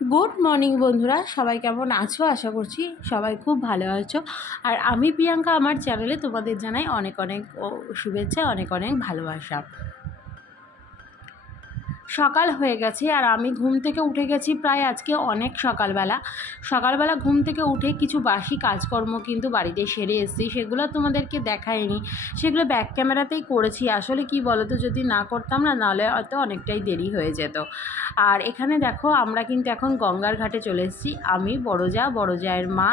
Good morning বন্ধুরা, সবাই কেমন আছো? আশা করছি সবাই খুব ভালো আছো। আর আমি প্রিয়াঙ্কা, আমার চ্যানেলে তোমাদের জানাই অনেক অনেক শুভেচ্ছা, অনেক অনেক ভালোবাসা। সকাল হয়ে গেছে আর আমি ঘুম থেকে উঠে গেছি প্রায় আজকে অনেক সকালবেলা ঘুম থেকে উঠে কিছু বাসি কাজকর্ম কিন্তু বাড়িতে সেরে এসেছি, সেগুলো তোমাদেরকে দেখায়নি, সেগুলো ব্যাক ক্যামেরাতেই করেছি। আসলে কি বলো তো, যদি না করতাম না, নাহলে হয়তো অনেকটাই দেরি হয়ে যেত। আর এখানে দেখো, আমরা কিন্তু এখন গঙ্গার ঘাটে চলে এসেছি। আমি, বড় জায়ের মা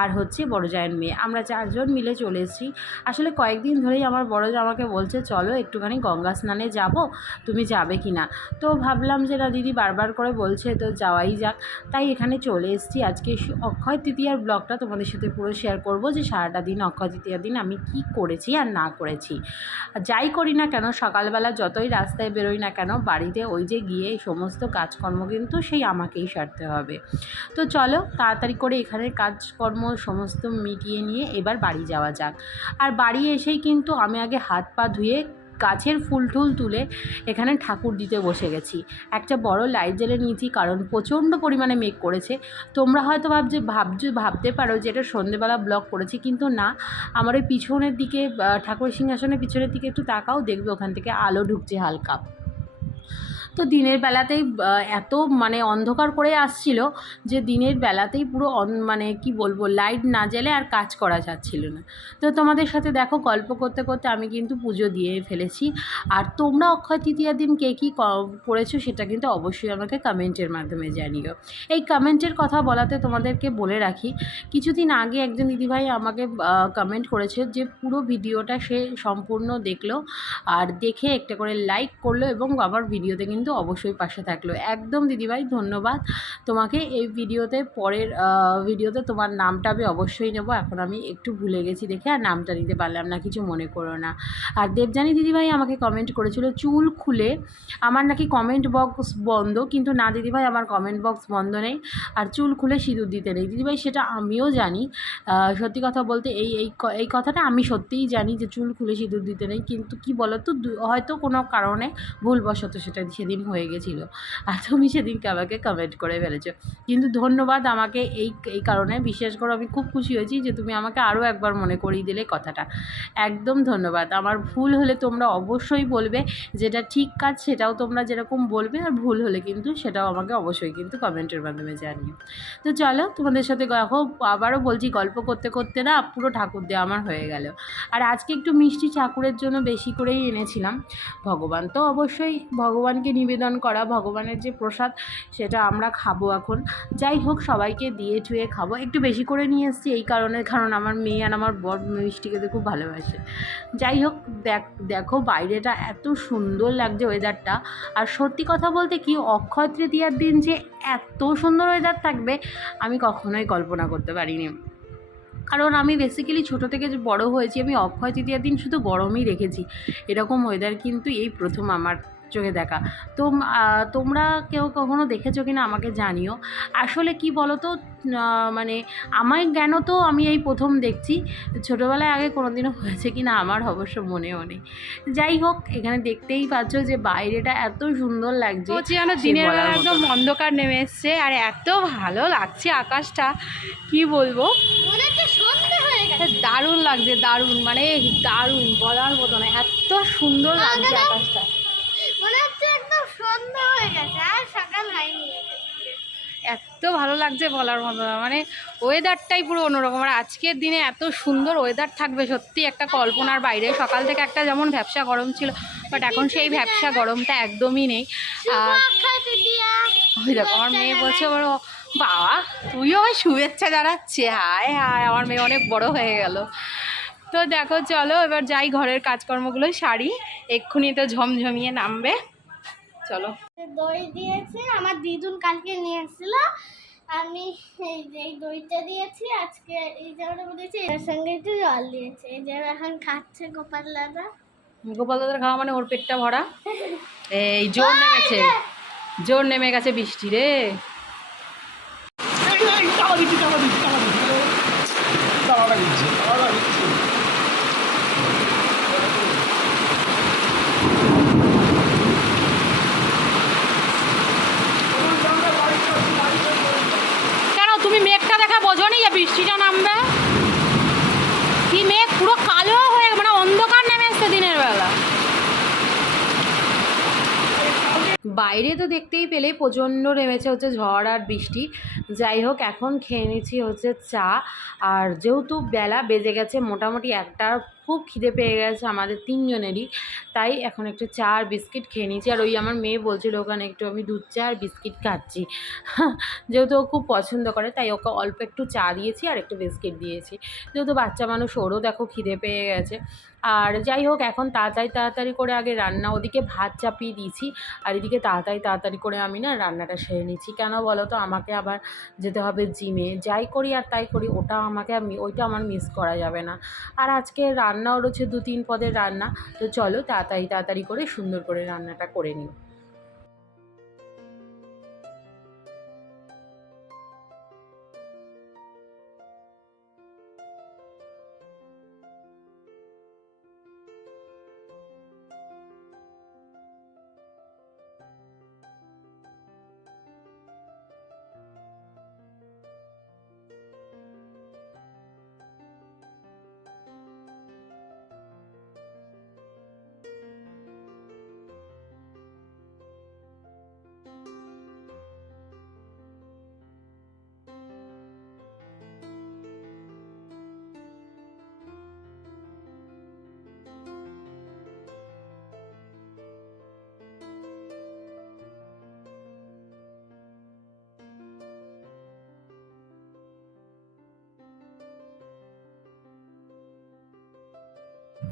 আর হচ্ছে বড় জায়ের মেয়ে, আমরা চারজন মিলে চলে এসেছি। আসলে কয়েকদিন ধরেই আমার বড় জা আমাকে বলছে চলো একটুখানি গঙ্গা স্নানে যাব, তুমি যাবে কি না? তো ভাবলাম যে না, দিদি বারবার করে বলছে তো যাওয়াই যাক, তাই এখানে চলে এসেছি। আজকে অক্ষয় তৃতীয়ার ব্লগটা তোমাদের সাথে পুরো শেয়ার করব, যে সারাটা দিন অক্ষয় তৃতীয়ার দিন আমি কি করেছি আর না করেছি। যাই করি না কেন, সকালবেলা যতই রাস্তায় বেরোই না কেন, বাড়িতে ওই যে গিয়ে এই সমস্ত কাজকর্ম কিন্তু সেই আমাকেই সারতে হবে। তো চলো তাড়াতাড়ি করে এখানের কাজকর্ম সমস্ত মিটিয়ে নিয়ে এবার বাড়ি যাওয়া যাক। আর বাড়ি এসেই কিন্তু আমি আগে হাত পা ধুয়ে গাছের ফুল টুল তুলে এখানে ঠাকুর দিতে বসে গেছি। একটা বড় লাইট জ্বেলে নিয়েছি, কারণ প্রচণ্ড পরিমাণে মেঘ করেছে। তোমরা হয়তো ভাবতে পারো যে এটা সন্ধ্যেবেলা ব্লগ করেছি, কিন্তু না, আমার ওই পিছনের দিকে ঠাকুর সিংহাসনের পিছনের দিকে একটু তাকাও, দেখবে ওখান থেকে আলো ঢুকছে হালকা। তো দিনের বেলাতেই এত অন্ধকার করে আসছিল যে দিনের বেলাতেই পুরো মানে কি বলবো, লাইট না জ্বেলে আর কাজ করা যাচ্ছিল না। তো তোমাদের সাথে দেখো গল্প করতে করতে আমি কিন্তু পুজো দিয়ে ফেলেছি। আর তোমরা অক্ষয় তৃতীয়ার দিন কে কী করেছো সেটা কিন্তু অবশ্যই আমাকে কমেন্টের মাধ্যমে জানিও। এই কমেন্টের কথা বলাতে তোমাদেরকে বলে রাখি, কিছুদিন আগে একজন দিদিভাই আমাকে কমেন্ট করেছে যে পুরো ভিডিওটা সে সম্পূর্ণ দেখলো, আর দেখে একটা করে লাইক করলো এবং আবার ভিডিওতে কিন্তু অবশ্যই পাশে থাকলো। একদম দিদিভাই ধন্যবাদ তোমাকে। এই ভিডিওতে পরের ভিডিওতে তোমার নামটা আমি অবশ্যই নেব। এখন আমি একটু ভুলে গেছি দেখে আর নামটা নিতে পারলাম না, কিছু মনে করো না। আর দেবযানী দিদিভাই আমাকে কমেন্ট করেছিল চুল খুলে আমার নাকি কমেন্ট বক্স বন্ধ, কিন্তু না দিদিভাই, আমার কমেন্ট বক্স বন্ধ নেই, আর চুল খুলে সিঁদুর দিতে নেই দিদিভাই, সেটা আমিও জানি। সত্যি কথা বলতে এই কথাটা আমি সত্যিই জানি যে চুল খুলে সিঁদুর দিতে নেই, কিন্তু কি বলো তো, হয়তো কোনো কারণে ভুলবশত সেটা সেদিন হয়ে গেছিলো, আর তুমি সেদিনকে আমাকে কমেন্ট করে ফেলেছো। কিন্তু ধন্যবাদ আমাকে এই কারণে, বিশেষ করে আমি খুব খুশি হয়েছি যে তুমি আমাকে আরও একবার মনে করিয়ে দিলে কথাটা। একদম ধন্যবাদ। আমার ভুল হলে তোমরা অবশ্যই বলবে, যেটা ঠিক কাজ সেটাও তোমরা যেরকম বলবে, আর ভুল হলে কিন্তু সেটাও আমাকে অবশ্যই কিন্তু কমেন্টের মাধ্যমে জানিও। তো চলো তোমাদের সাথে দেখো, আবারও বলছি, গল্প করতে করতে না পুরো ঠাকুর দেওয়া আমার হয়ে গেল। আর আজকে একটু মিষ্টি ঠাকুরের জন্য বেশি করেই এনেছিলাম। ভগবান তো অবশ্যই, ভগবানকে নিবেদন করা, ভগবানের যে প্রসাদ সেটা আমরা খাবো এখন। যাই হোক, সবাইকে দিয়ে ঠুয়ে খাবো, একটু বেশি করে নিয়ে এসেছি এই কারণে, কারণ আমার মেয়ে আর আমার বর মিষ্টি খেতে খুব ভালোবাসে। যাই হোক, দেখো বাইরেটা এত সুন্দর লাগছে ওয়েদারটা। আর সত্যি কথা বলতে কি, অক্ষয় তৃতীয়ার দিন যে এত সুন্দর ওয়েদার থাকবে আমি কখনোই কল্পনা করতে পারিনি। কারণ আমি বেসিক্যালি ছোটো থেকে যে বড়ো হয়েছি, আমি অক্ষয় তৃতীয়ার দিন শুধু গরমই রেখেছি, এরকম ওয়েদার কিন্তু এই প্রথম আমার চোখে দেখা। তো তোমরা কেউ কখনো দেখেছো কি না আমাকে জানিও। আসলে কি বলো তো, মানে আমার জ্ঞান তো আমি এই প্রথম দেখছি, ছোটোবেলায় আগে কোনো দিনও হয়েছে কি না আমার অবশ্য মনেও নেই। যাই হোক, এখানে দেখতেই পাচ্ছ যে বাইরেটা এত সুন্দর লাগছে, যেন দিনের বেলা একদম অন্ধকার নেমে এসছে, আর এত ভালো লাগছে আকাশটা, কি বলবো, দারুণ লাগছে, দারুণ মানে দারুণ, বলার মতো না, এত সুন্দর লাগছে আকাশটা, মনে হচ্ছে একদম সন্ধ্যা হয়ে গেছে আর সকাল হয়নি। এত ভালো লাগছে বলার মতো না, মানে ওয়েদারটাই পুরো অন্যরকম। আর আজকের দিনে এত সুন্দর ওয়েদার থাকবে সত্যি একটা কল্পনার বাইরে। সকাল থেকে একটা যেমন ভ্যাপসা গরম ছিল, বাট এখন সেই ভ্যাপসা গরমটা একদমই নেই। আর ওই দেখো আমার মেয়ে বলছে, বাবা তুইও ওই শুভেচ্ছা জানাচ্ছে, হায় হায় আমার মেয়ে অনেক বড় হয়ে গেল। তো দেখো চলো এবার যাই, ঘরের কাজকর্মগুলো সারি, এক্ষুনি তো ঝমঝমিয়ে নামবে, চলো। দই দিয়েছে আমার দিদুন, কালকে নিয়ে এসেছিল, আমি এই দইটা দিয়েছি, আজকে এই জায়গাটা দিয়েছি, এর সঙ্গে একটু জল দিয়েছে, এই যে এখন খাচ্ছে গোপাল দাদা। গোপাল দাদার খাওয়া মানে ওর পেটটা ভরা। এই জোর নেমে গেছে বৃষ্টি রে। কি মেঘ পুরো কালো হয়ে মানে অন্ধকার নেমে এসছে দিনের বেলা। বাইরে তো দেখতেই পেলে প্রচণ্ড নেমেছে হচ্ছে ঝড় আর বৃষ্টি। যাই হোক, এখন খেয়ে নিচ্ছি হচ্ছে চা। আর যেহেতু বেলা বেজে গেছে মোটামুটি একটা, খুব খিদে পেয়ে গেছে আমাদের তিনজনেরই, তাই এখন একটু চা আর বিস্কিট খেয়ে নিচ্ছি। আর ওই আমার মেয়ে বলছিল ওখানে একটু আমি দুধ চা আর বিস্কিট খাচ্ছি, যেহেতু ও খুব পছন্দ করে তাই ওকে অল্প একটু চা দিয়েছি আর একটু বিস্কিট দিয়েছি, যেহেতু বাচ্চা মানুষ, ওরও দেখো খিদে পেয়ে গেছে। আর যাই হোক, এখন তাড়াতাড়ি করে আগে রান্না, ওদিকে ভাত চাপিয়ে দিয়েছি আর এদিকে তাড়াতাড়ি করে আমি না রান্নাটা সেরে নিচ্ছি। কেন বলো তো, আমাকে আবার যেতে হবে জিমে, যাই করি আর তাই করি, ওইটা আমার মিস করা যাবে না। আর আজকে রান্নাও রয়েছে 2-3 পদের রান্না, তো চলো তাড়াতাড়ি করে সুন্দর করে রান্নাটা করে নিই।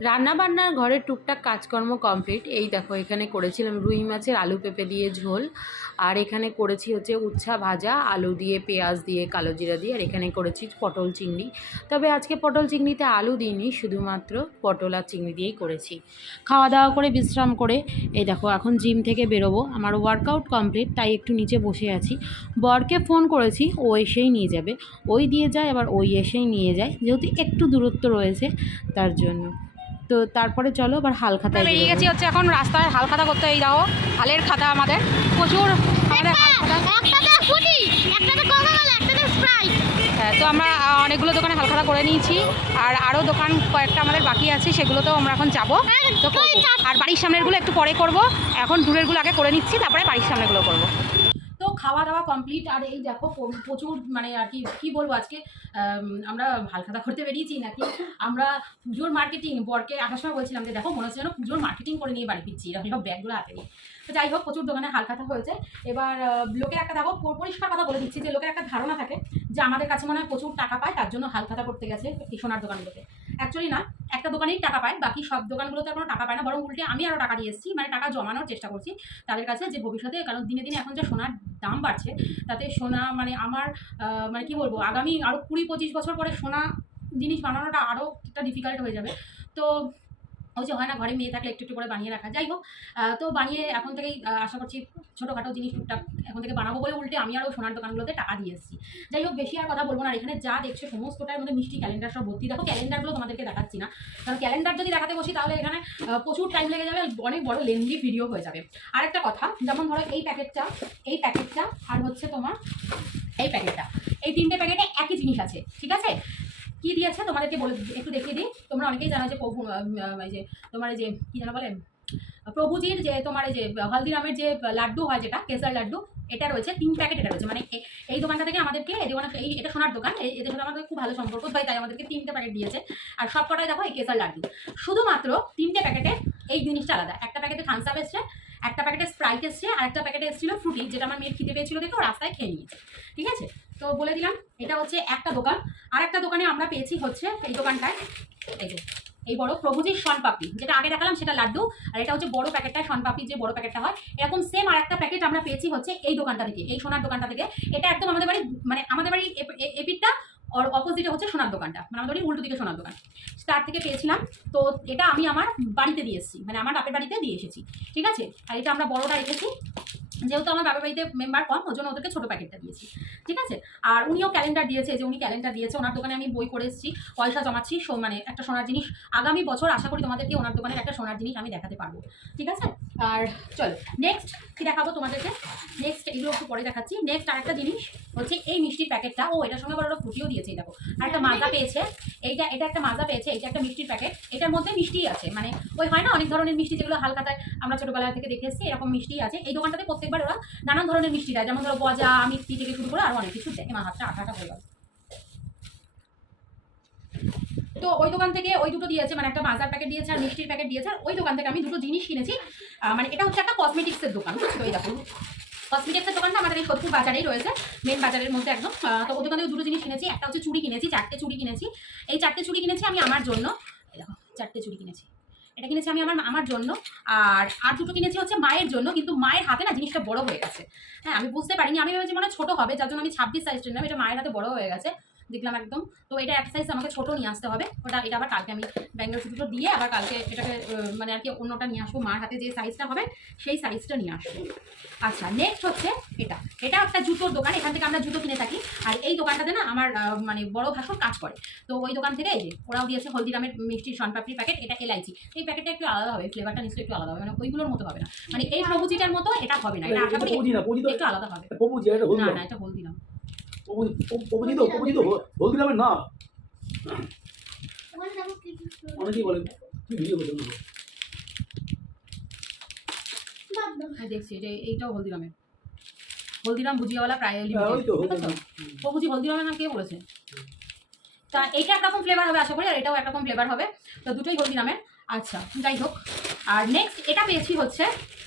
রান্নাবান্নার ঘরের টুকটাক কাজকর্ম কমপ্লিট। এই দেখো, এখানে করেছিলাম রুই মাছের আলু পেঁপে দিয়ে ঝোল, আর এখানে করেছি হচ্ছে উচ্ছা ভাজা, আলু দিয়ে, পেঁয়াজ দিয়ে, কালো জিরা দিয়ে, আর এখানে করেছি পটল চিংড়ি। তবে আজকে পটল চিংড়িতে আলু দিইনি, শুধুমাত্র পটল আর চিংড়ি দিয়েই করেছি। খাওয়া দাওয়া করে বিশ্রাম করে এই দেখো এখন জিম থেকে বেরোবো, আমার ওয়ার্কআউট কমপ্লিট, তাই একটু নিচে বসে আছি। বরকে ফোন করেছি, ও এসেই নিয়ে যাবে, ওই দিয়ে যায় আবার ওই এসেই নিয়ে যায়, যেহেতু একটু দূরত্ব রয়েছে তার জন্য। তো তারপরে চলো আবার হালখাতায় বেরিয়ে গেছি হচ্ছে এখন রাস্তায় হালখাতা করতে। এই দেখো হালের খাতা আমাদের প্রচুর, আমাদের হ্যাঁ। তো আমরা অনেকগুলো দোকানে হালখাতা করে নিয়েছি, আর আরও দোকান কয়েকটা আমাদের বাকি আছে, সেগুলোতেও আমরা এখন যাবো। তো আর বাড়ির সামনেরগুলো একটু পরে করব, এখন দূরেরগুলো আগে করে নিচ্ছি, তারপরে বাড়ির সামনেগুলো করবো। তো খাওয়া দাওয়া কমপ্লিট, আর এই দেখো প্রচুর মানে আর কি বলবো, আজকে আমরা হালখাতা করতে বেরিয়েছি নাকি আমরা পুজোর মার্কেটিং। বরকে আসার সময় বলছিলাম যে দেখো মনে হচ্ছে যেন পুজোর মার্কেটিং করে নিয়ে বাড়ি ফিরছি, এরকম সব ব্যাগগুলো হাতে নিয়ে। তো যাই হোক, প্রচুর দোকানে হালখাতা হয়েছে। এবার লোকের একটা দেখো পরিষ্কার কথা বলে দিচ্ছি, যে লোকের একটা ধারণা থাকে যে আমাদের কাছে মনে হয় প্রচুর টাকা পায়, তার জন্য হালখাতা করতে গেছে এই সোনার দোকানগুলোতে। অ্যাকচুয়ালি না, একটা দোকানেই টাকা পায়, বাকি সব দোকানগুলোতে কোনো টাকা পায় না, বরং উল্টে আমি আরও টাকা দিয়ে এসেছি, মানে টাকা জমানোর চেষ্টা করছি তাদের কাছে, যে ভবিষ্যতে, কারণ দিনে দিনে এখন যে সোনার দাম বাড়ছে, তাতে সোনা মানে আমার মানে কি বলবো, আগামী আরও 20-25 বছর পরে সোনা জিনিস বানানোটা আরও একটা ডিফিকাল্ট হয়ে যাবে। তো ওই যে হয় না, ঘরে মেয়ে থাকলে একটু একটু করে বানিয়ে রাখা। যাই হোক, তো বানিয়ে এখন থেকেই আশা করছি ছোটোখাটো জিনিস টুকটাক এখন থেকে বানাবো বলে উল্টে আমি আরও সোনার দোকানগুলোতে টাকা দিয়ে এসেছি। যাই হোক, বেশি আর কথা বলবো না। এখানে যা দেখছো সমস্তটার মধ্যে মিষ্টি ক্যালেন্ডার সব ভর্তি। দেখো ক্যালেন্ডারগুলো তোমাদেরকে দেখাচ্ছি না, কারণ ক্যালেন্ডার যদি দেখাতে বসি তাহলে এখানে প্রচুর টাইম লেগে যাবে, অনেক বড় লেন্দি ভিডিও হয়ে যাবে। আরেকটা কথা, যেমন ধরো এই প্যাকেটটা আর হচ্ছে তোমার এই প্যাকেটটা, এই 3টে প্যাকেটে একই জিনিস আছে, ঠিক আছে? কি দিয়েছে তোমাদেরকে বলে একটু দেখিয়ে দিই। তোমরা অনেকেই জানো যে এই যে তোমার এই যে কী যেন বলে, প্রভুজির যে তোমার এই যে হলদিরামের যে লাড্ডু হয়, যেটা কেসার লাড্ডু, এটা রয়েছে 3 প্যাকেট। এটা রয়েছে মানে এই দোকানটা থেকে আমাদেরকে, এই দোকানে এটা সোনার দোকান, এদের সাথে আমাদের খুব ভালো সম্পর্ক, তাই আমাদেরকে 3টে প্যাকেট দিয়েছে। আর সব কটাই দেখো এই কেসার লাড্ডু, শুধুমাত্র 3টে প্যাকেটে এই জিনিসটা আলাদা। একটা প্যাকেটে থামস আপ এসছে, একটা প্যাকেটে স্প্রাইট এসছে, আর একটা প্যাকেটে এসেছিল ফ্রুটি, যেটা আমার মেয়ের খিদে পেয়েছিল দেখে ও রাস্তায় খেয়ে নিয়েছে, ঠিক আছে? তো বলে দিলাম, এটা হচ্ছে একটা দোকান। আর একটা দোকানে আমরা পেয়েছি হচ্ছে এই দোকানটায়, এই যে এই বড় প্রভুজির শনপাপড়ি, যেটা আগে দেখালাম সেটা লাড্ডু, আর এটা হচ্ছে বড় প্যাকেটটা শনপাপড়ি, যে বড় প্যাকেটটা হয় এরকম সেম আর একটা প্যাকেট আমরা পেয়েছি হচ্ছে এই দোকানটা থেকে, এই সোনার দোকানটা থেকে। এটা একদম আমাদের বাড়ি, মানে আমাদের বাড়ির এপিটটা অপোজিটে হচ্ছে সোনার দোকানটা, মানে আমাদের বাড়ির উল্টো দিকে সোনার দোকান, তার থেকে পেয়েছিলাম। তো এটা আমি আমার বাড়িতে দিয়ে এসেছি, মানে আমার বাপের বাড়িতে দিয়ে এসেছি, ঠিক আছে? আর এটা আমরা বড়টা রেখেছি, যেহেতু আমার বাবার বাড়িতে মেম্বার কম, ওই জন্য ওদেরকে ছোটো প্যাকেটটা দিয়েছি, ঠিক আছে? আর উনিও ক্যালেন্ডার দিয়েছে, যে উনি ক্যালেন্ডার দিয়েছে। ওনার দোকানে আমি বই করে এসেছি, পয়সা জমাচ্ছি, মানে একটা সোনার জিনিস আগামী বছর আশা করি তোমাদেরকে ওনার দোকানের একটা সোনার জিনিস আমি দেখাতে পারবো, ঠিক আছে? আর চলো নেক্সট কী দেখাবো তোমাদেরকে, নেক্সট এগুলো একটু পরে দেখাচ্ছি। নেক্সট আরেকটা জিনিস হচ্ছে এই মিষ্টির প্যাকেটটা, এটার সঙ্গে বড় ফুটিও দিয়েছে, দেখো। আর একটা মাজা পেয়েছে, এটা একটা মাজা পেয়েছে, এটা একটা মিষ্টির প্যাকেট, এটার মধ্যে মিষ্টি আছে, মানে ওই হয় না অনেক ধরনের মিষ্টি যেগুলো হালখাতায় আমরা ছোটোবেলা থেকে দেখে এসেছি, এরকম মিষ্টি আছে। এই দোকানটাতে প্রত্যেকবার ওরা নানান ধরনের মিষ্টি দেয়, যেমন ধরো গজা, মিষ্টি থেকে শুরু করে আরও অনেক কিছু দেয়। আমার হাতটা আঠা হয়ে গেল। তো ওই দোকান থেকে ওই দুটো দিয়েছে, মানে একটা মাজার প্যাকেট দিয়েছে আর মিষ্টির প্যাকেট দিয়েছে। আর ওই দোকান থেকে আমি দুটো জিনিস কিনেছি। মানে এটা হচ্ছে একটা কসমেটিক্সের দোকান, বুঝছো? এই দেখো কসমেটিক্সের দোকানটা আমাদের এই সোদপুর বাজারেই রয়েছে, মেন বাজারের মধ্যে একদম। তো ওই দোকানে দুটো জিনিস কিনেছি। একটা হচ্ছে চুড়ি কিনেছি, 4টে চুড়ি কিনেছি। এই 4টে চুড়ি কিনেছি আমি আমার জন্য, এই দেখো 4টে চুড়ি কিনেছি, এটা কিনেছি আমি আমার জন্য। আর দুটো কিনেছি হচ্ছে মায়ের জন্য, কিন্তু মায়ের হাতে না জিনিসটা বড় হয়ে গেছে। হ্যাঁ, আমি বুঝতে পারিনি, আমি ভেবেছি মানে ছোটো হবে, যার জন্য আমি 26 সাইজটা নিলাম। এটা মায়ের হাতে বড় হয়ে গেছে দেখলাম একদম। তো এটা এক সাইজ আমাকে ছোটো নিয়ে আসতে হবে। এটা আবার কালকে আমি ব্যাঙ্গেল দুটো দিয়ে আবার কালকে এটাকে মানে আর কি অন্যটা নিয়ে আসবো, মার হাতে যে সাইজটা হবে সেই সাইজটা নিয়ে আসবো। আচ্ছা, নেক্সট হচ্ছে এটা একটা জুতোর দোকান, এখান থেকে আমরা জুতো কিনে থাকি। আর এই দোকানটাতে না আমার মানে বড় ভাসুর কাজ করে। তো ওই দোকান থেকে এই যে ওরাও দিয়েছে হলদিরামের মিষ্টির শনপাপড়ির প্যাকেট, এটা এলাইচি। এই প্যাকেটটা একটু আলাদা হবে, ফ্লেভারটা নিশ্চয়ই একটু আলাদা হবে, মানে ওইগুলোর মতো হবে না, মানে এই প্রভুজিটার মতো এটা হবে না, এটা আশা করি একটু আলাদা হবে। না না, এটা হলদিরাম। হলদিরামের না, ওখানে দেখো কি কি ফুল। অনেকেই বলে কি ভিডিও করতে বাদ দাও। আমি দেখছি যে এইটাও হলদিরামের, হলদিরাম ভুজিয়াওয়ালা প্রায় ওই তো লিমিটেড। হলদিরাম। প্রভুজি হলদিরামের নাম কে বলেছে? তা এইটা একরকম ফ্লেভার হবে আশা করি, আর এটাও একরকম ফ্লেভার হবে। তো দুটোই হলদিরামের। আচ্ছা, যাই হোক। আর নেক্সট এটা পেয়েছি হচ্ছে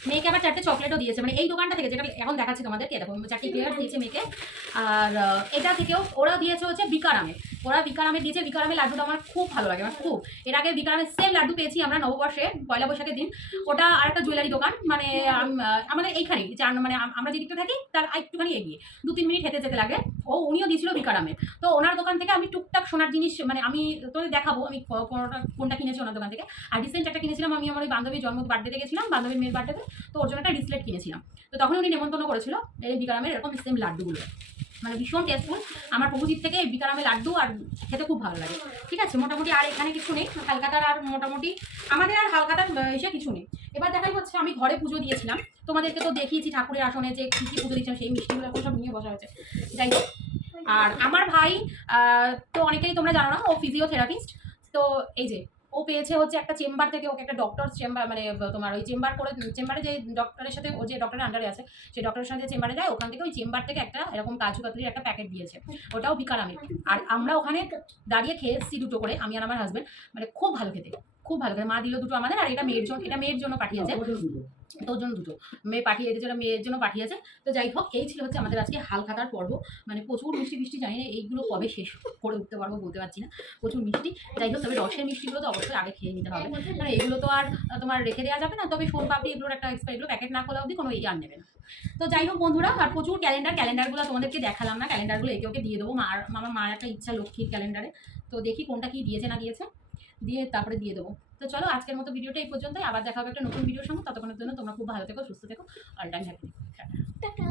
মেয়েকে আবার 4টে চকলেটও দিয়েছে, মানে এই দোকানটা থেকে যেটা এখন দেখাচ্ছি তোমাদেরকে, দেখো 4টে ফ্লেভার দিয়েছে মেয়েকে। আর এটা থেকেও ওরা দিয়েছে হচ্ছে বিকারামের, ওরা বিকারামের দিয়েছে। বিকারামের লাড্ডুটা আমার খুব ভালো লাগে, আমার খুব। এর আগে বিকারামের সেম লাড্ডু পেয়েছি আমরা নববর্ষে, পয়লা বৈশাখের দিন। ওটা আরেকটা জুয়েলারি দোকান, মানে আমাদের এইখানেই মানে আমরা যেদিকটা থাকি তার একটুখানি এগিয়ে 2-3 মিনিট হেঁটে যেতে লাগে। উনিও দিয়েছিল বিকারামের। তো ওনার দোকান থেকে আমি টুকটাক সোনার জিনিস, মানে আমি তোমাদের দেখাবো আমি কোনটা কিনেছি ওনার দোকান থেকে। আর রিসেন্ট একটা কিনেছিলাম আমি আমার ওই বান্ধবীর বার্থডেতে গেছিলাম, বান্ধবীর মেয়ের বার্থডেতে। তো ওর জন্য একটা রিসলেট কিনেছিলাম। তো তখন উনি নেমন্তন্ন করেছিল এই বিকারামের এরকম সেম লাড্ডুগুলো, মানে ভীষণ টেস্টফুল। আমার প্রভুজির থেকে বিকারামের লাড্ডু আর খেতে খুব ভালো লাগে। ঠিক আছে, মোটামুটি আর এখানে কিছু নেই হালকাতার, আর মোটামুটি আমাদের আর হালকাতার এসে কিছু নেই। এবার দেখাই হচ্ছে আমি ঘরে পুজো দিয়েছিলাম, তোমাদেরকে তো দেখিয়েছি ঠাকুরের আসনে যে কী কী পুজো দিয়েছিলাম, সেই মিষ্টিগুলো এখন সব নিয়ে বসা হয়েছে। যাই হোক, আর আমার ভাই তো অনেকেই তোমরা জানো না, ও ফিজিওথেরাপিস্ট। তো এই যে ও পেয়েছে হচ্ছে একটা চেম্বার থেকে, ওকে একটা ডক্টর চেম্বার, মানে তোমার ওই চেম্বারে যে ডক্টরের সাথে, ও যে ডক্টরের আন্ডারে আছে সেই ডক্টরের সাথে চেম্বারে যায়, ওখান থেকে ওই চেম্বার থেকে একটা এরকম কাজু কাতলির একটা প্যাকেট দিয়েছে, ওটাও বিকারামের। আর আমরা ওখানে দাঁড়িয়ে খেয়ে এসেছি দুটো করে, আমি আর আমার হাজব্যান্ড, মানে খুব ভালো খেতে, খুব ভালো খেতে। মা দিল দুটো আমাদের, আর এটা মেয়ের জন্য পাঠিয়েছে। তোর জন্য দুটো মেয়ে পাঠিয়ে দিয়েছে, মেয়ের জন্য পাঠিয়েছে। তো যাই হোক, এই ছিল হচ্ছে আমাদের আজকে হালখাতার পর্ব, মানে প্রচুর মিষ্টি জানি না এইগুলো কবে শেষ করে উঠতে পারবো বলতে পারছি না, প্রচুর মিষ্টি। যাই হোক, তবে রসের মিষ্টিগুলো তো অবশ্যই আগে খেয়ে নিতে হবে, মানে এগুলো তো আর তোমার রেখে দেওয়া যাবে না। তবে সোনপাপড়ি এগুলোর একটা এগুলো প্যাকেট না খোলা অবধি কোনো আর নেবে না। তো যাই হোক বন্ধুরা, আর প্রচুর ক্যালেন্ডারগুলো তোমাদেরকে দেখালাম না, ক্যালেন্ডারগুলো ওকে দিয়ে দেবো। আমার মার একটা ইচ্ছা লক্ষ্মীর ক্যালেন্ডারে, তো দেখি কোনটা কি দিয়েছে না দিয়েছে, দিয়ে তারপরে দিয়ে দেবো। তো চলো, আজকের মতো ভিডিওটা এই পর্যন্তই, আবার দেখা হবে একটা নতুন ভিডিওর সঙ্গে। ততক্ষণের জন্য তোমরা খুব ভালো থেকো, সুস্থ থেকো, অল টাইম হ্যাপি। টাটা।